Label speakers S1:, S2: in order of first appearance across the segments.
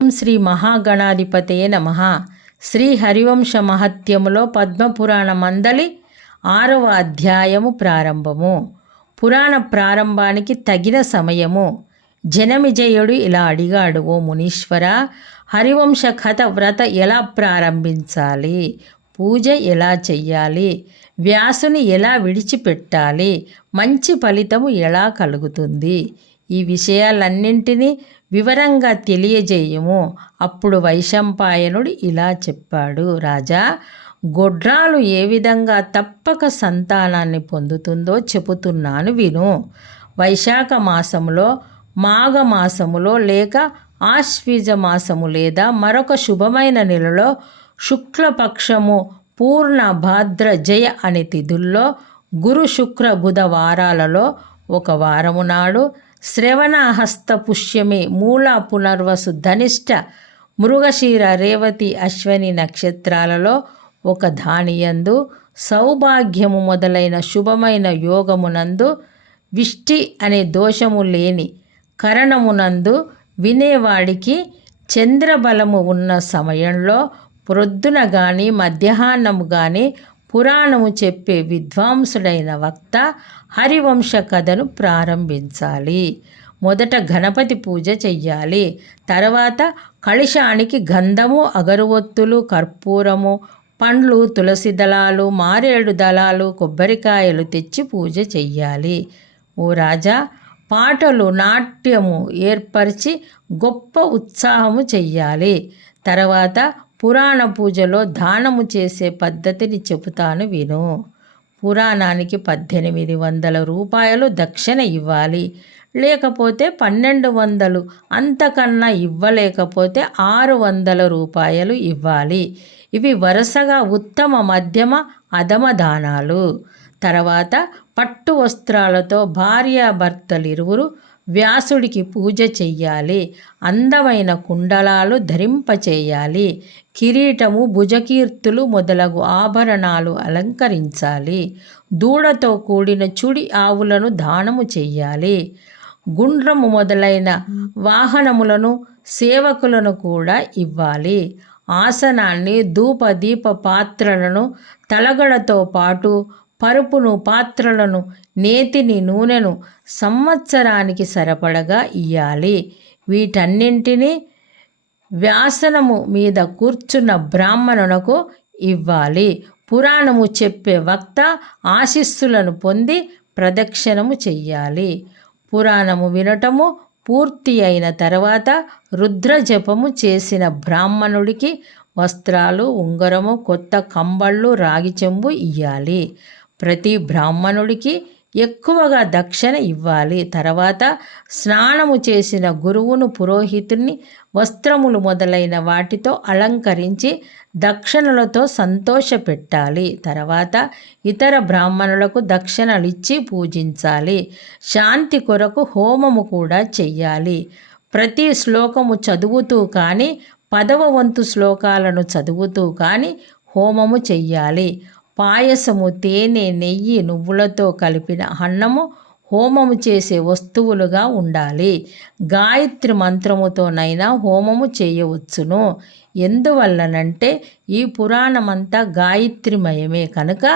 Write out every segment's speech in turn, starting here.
S1: శ్రీ మహాగణాధిపతయే నమ. శ్రీ హరివంశ మహత్యములో పద్మపురాణ మందలి ఆరవ అధ్యాయము ప్రారంభము. పురాణ ప్రారంభానికి తగిన సమయము. జనమిజయుడు ఇలా అడిగాడు ఓ మునీశ్వర హరివంశ కథ వ్రత ఎలా ప్రారంభించాలి? పూజ ఎలా చెయ్యాలి? వ్యాసుని ఎలా విడిచిపెట్టాలి? మంచి ఫలితము ఎలా కలుగుతుంది? ఈ విషయాలన్నింటినీ వివరంగా తెలియజేయము. అప్పుడు వైశంపాయనుడు ఇలా చెప్పాడు రాజా గొడ్రాలు ఏ విధంగా తప్పక సంతానాన్ని పొందుతుందో చెబుతున్నాను విను. వైశాఖ మాసములో మాఘమాసములో లేక ఆశ్వీజ మాసము లేదా మరొక శుభమైన నెలలో శుక్లపక్షము పూర్ణ భాద్ర జయ అనే తిథుల్లో గురు శుక్ర బుధ వారాలలో ఒక వారము నాడు శ్రవణహస్త పుష్యమే మూల పునర్వసు ధనిష్ట మృగశీర రేవతి అశ్వని నక్షత్రాలలో ఒక ధానియందు సౌభాగ్యము మొదలైన శుభమైన యోగమునందు విష్టి అనే దోషము లేని కరణమునందు వినేవాడికి చంద్రబలము ఉన్న సమయంలో ప్రొద్దున కానీ మధ్యాహ్నము కానీ పురాణము చెప్పే విద్వాంసుడైన వక్త హరివంశ కథను ప్రారంభించాలి. మొదట గణపతి పూజ చెయ్యాలి. తర్వాత కళిశానికి గంధము అగరువొత్తులు కర్పూరము పండ్లు తులసి దళాలు మారేడు దళాలు కొబ్బరికాయలు తెచ్చి పూజ చెయ్యాలి. ఓ రాజా పాటలు నాట్యము ఏర్పరిచి గొప్ప ఉత్సాహము చెయ్యాలి. తర్వాత పురాణ పూజలో దానము చేసే పద్ధతిని చెబుతాను విను. పురాణానికి పద్దెనిమిది వందల రూపాయలు దక్షిణ ఇవ్వాలి. లేకపోతే పన్నెండు వందలు అంతకన్నా ఇవ్వలేకపోతే ఆరు వందల రూపాయలు ఇవ్వాలి. ఇవి వరుసగా ఉత్తమ మధ్యమ అధమ దానాలు. తర్వాత పట్టు వస్త్రాలతో భార్యాభర్తలిరువురు వ్యాసుడికి పూజ చెయ్యాలి. అందమైన కుండలాలు ధరింపచేయాలి. కిరీటము భుజకీర్తులు మొదలగు ఆభరణాలు అలంకరించాలి. దూడతో కూడిన చుడి ఆవులను దానము చెయ్యాలి. గుండ్రము మొదలైన వాహనములను సేవకులను కూడా ఇవ్వాలి. ఆసనాన్ని ధూప దీప పాత్రలను తలగడతో పాటు పరుపును పాత్రలను నేతిని నూనెను సంవత్సరానికి సరిపడగా ఇయ్యాలి. వీటన్నింటినీ వ్యాసనము మీద కూర్చున్న బ్రాహ్మణునకు ఇవ్వాలి. పురాణము చెప్పే వక్త ఆశిస్సులను పొంది ప్రదక్షిణము చెయ్యాలి. పురాణము వినటము పూర్తి అయిన తర్వాత రుద్రజపము చేసిన బ్రాహ్మణుడికి వస్త్రాలు ఉంగరము కొత్త కంబళ్ళు రాగి చెంబు ఇయ్యాలి. ప్రతి బ్రాహ్మణుడికి ఎక్కువగా దక్షిణ ఇవ్వాలి. తర్వాత స్నానము చేసిన గురువును పురోహితుని వస్త్రములు మొదలైన వాటితో అలంకరించి దక్షిణలతో సంతోషపెట్టాలి. తర్వాత ఇతర బ్రాహ్మణులకు దక్షిణలిచ్చి పూజించాలి. శాంతి కొరకు హోమము కూడా చెయ్యాలి. ప్రతి శ్లోకము చదువుతూ కానీ పదవ వంతు శ్లోకాలను చదువుతూ కానీ హోమము చెయ్యాలి. పాయసము తేనె నెయ్యి నువ్వులతో కలిపిన అన్నము హోమము చేసే వస్తువులుగా ఉండాలి. గాయత్రి మంత్రముతోనైనా హోమము చేయవచ్చును. ఎందువల్లనంటే ఈ పురాణమంతా గాయత్రిమయమే. కనుక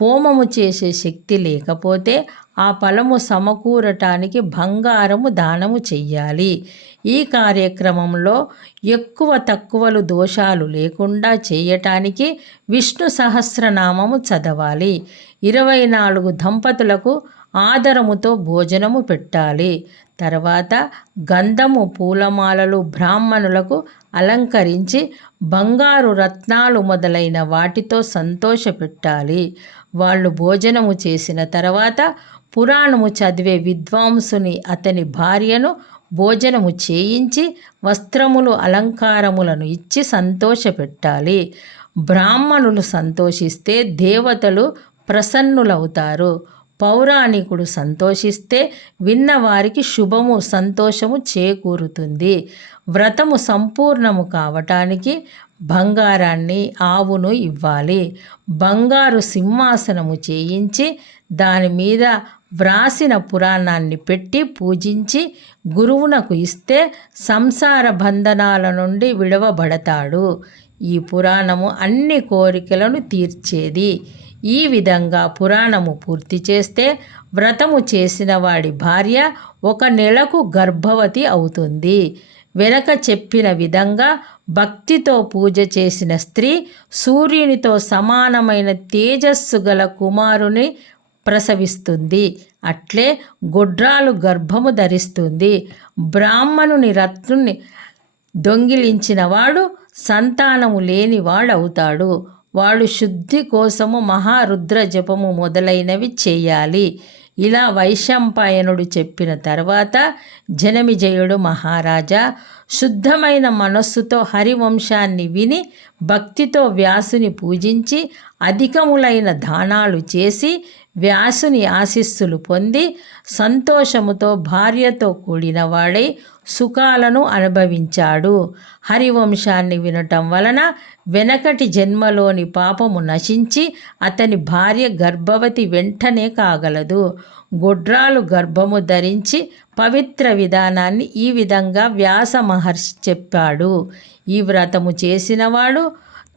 S1: హోమము చేసే శక్తి లేకపోతే ఆ ఫలము సమకూరటానికి బంగారము దానము చెయ్యాలి. ఈ కార్యక్రమంలో ఎక్కువ తక్కువలు దోషాలు లేకుండా చేయటానికి విష్ణు సహస్రనామము చదవాలి. ఇరవై నాలుగు దంపతులకు ఆదరముతో భోజనము పెట్టాలి. తర్వాత గంధము పూలమాలలు బ్రాహ్మణులకు అలంకరించి బంగారు రత్నాలు మొదలైన వాటితో సంతోషపెట్టాలి. వాళ్ళు భోజనము చేసిన తర్వాత పురాణము చదివే విద్వాంసుని అతని భార్యను భోజనము చేయించి వస్త్రములు అలంకారములను ఇచ్చి సంతోషపెట్టాలి. బ్రాహ్మణులు సంతోషిస్తే దేవతలు ప్రసన్నులవుతారు. పౌరాణికుడు సంతోషిస్తే విన్నవారికి శుభము సంతోషము చేకూరుతుంది. వ్రతము సంపూర్ణము కావటానికి బంగారాన్ని ఆవును ఇవ్వాలి. బంగారు సింహాసనము చేయించి దాని మీద వ్రాసిన పురాణాన్ని పెట్టి పూజించి గురువునకు ఇస్తే సంసార బంధనాల నుండి విడవబడతాడు. ఈ పురాణము అన్ని కోరికలను తీర్చేది. ఈ విధంగా పురాణము పూర్తి చేస్తే వ్రతము చేసిన వాడి భార్య ఒక నెలకు గర్భవతి అవుతుంది. వెనక చెప్పిన విధంగా భక్తితో పూజ చేసిన స్త్రీ సూర్యునితో సమానమైన తేజస్సు గల కుమారుని ప్రసవిస్తుంది. అట్లే గొడ్రాలు గర్భము ధరిస్తుంది. బ్రాహ్మణుని రత్నుని దొంగిలించినవాడు సంతానము లేనివాడవుతాడు. వాడు శుద్ధి కోసము మహారుద్ర జపము మొదలైనవి చేయాలి. ఇలా వైశంపాయనుడు చెప్పిన తర్వాత జనమిజయుడు మహారాజా శుద్ధమైన మనస్సుతో హరివంశాన్ని విని భక్తితో వ్యాసుని పూజించి అధికములైన దానాలు చేసి వ్యాసుని ఆశీస్సులు పొంది సంతోషముతో భార్యతో కూడిన వాడై సుఖాలను అనుభవించాడు. హరివంశాన్ని వినటం వలన వెనకటి జన్మలోని పాపము నశించి అతని భార్య గర్భవతి వెంటనే కాగలదు. గొడ్రాలు గర్భము ధరించి పవిత్ర విధానాన్ని ఈ విధంగా వ్యాస మహర్షి చెప్పాడు. ఈ వ్రతము చేసినవాడు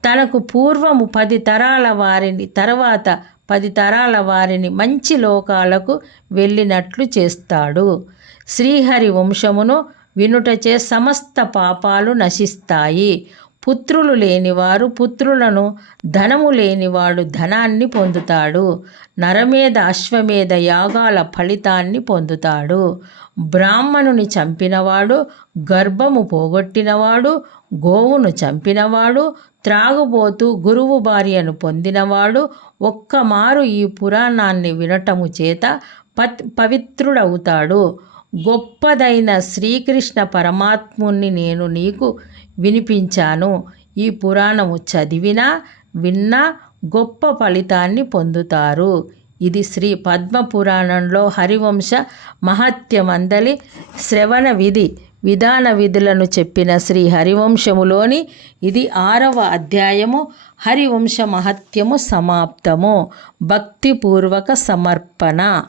S1: తనకు పూర్వము పది తరాల వారిని తర్వాత పది తరాల వారిని మంచి లోకాలకు వెళ్ళినట్లు చేస్తాడు. శ్రీహరి వంశమును వినుటచే సమస్త పాపాలు నశిస్తాయి. పుత్రులు లేనివారు పుత్రులను ధనము లేనివాడు ధనాన్ని పొందుతాడు. నరమేధ అశ్వమేధ యాగాల ఫలితాన్ని పొందుతాడు. బ్రాహ్మణుని చంపినవాడు గర్భము పోగొట్టినవాడు గోవును చంపినవాడు త్రాగుబోతూ గురువు భార్యను పొందినవాడు ఒక్కమారు ఈ పురాణాన్ని వినటము చేత పత్ పవిత్రుడవుతాడు. గొప్పదైన శ్రీకృష్ణ పరమాత్ముని నేను నీకు వినిపించాను. ఈ పురాణము చదివినా విన్నా గొప్ప ఫలితాన్ని పొందుతారు. ఇది శ్రీ పద్మ పురాణంలో హరివంశ మహత్యమందలి శ్రవణ విధి విధాన విధులను చెప్పిన శ్రీ హరివంశములోని ఇది ఆరవ అధ్యాయము హరివంశ మహత్యము సమాప్తము. భక్తిపూర్వక సమర్పణ.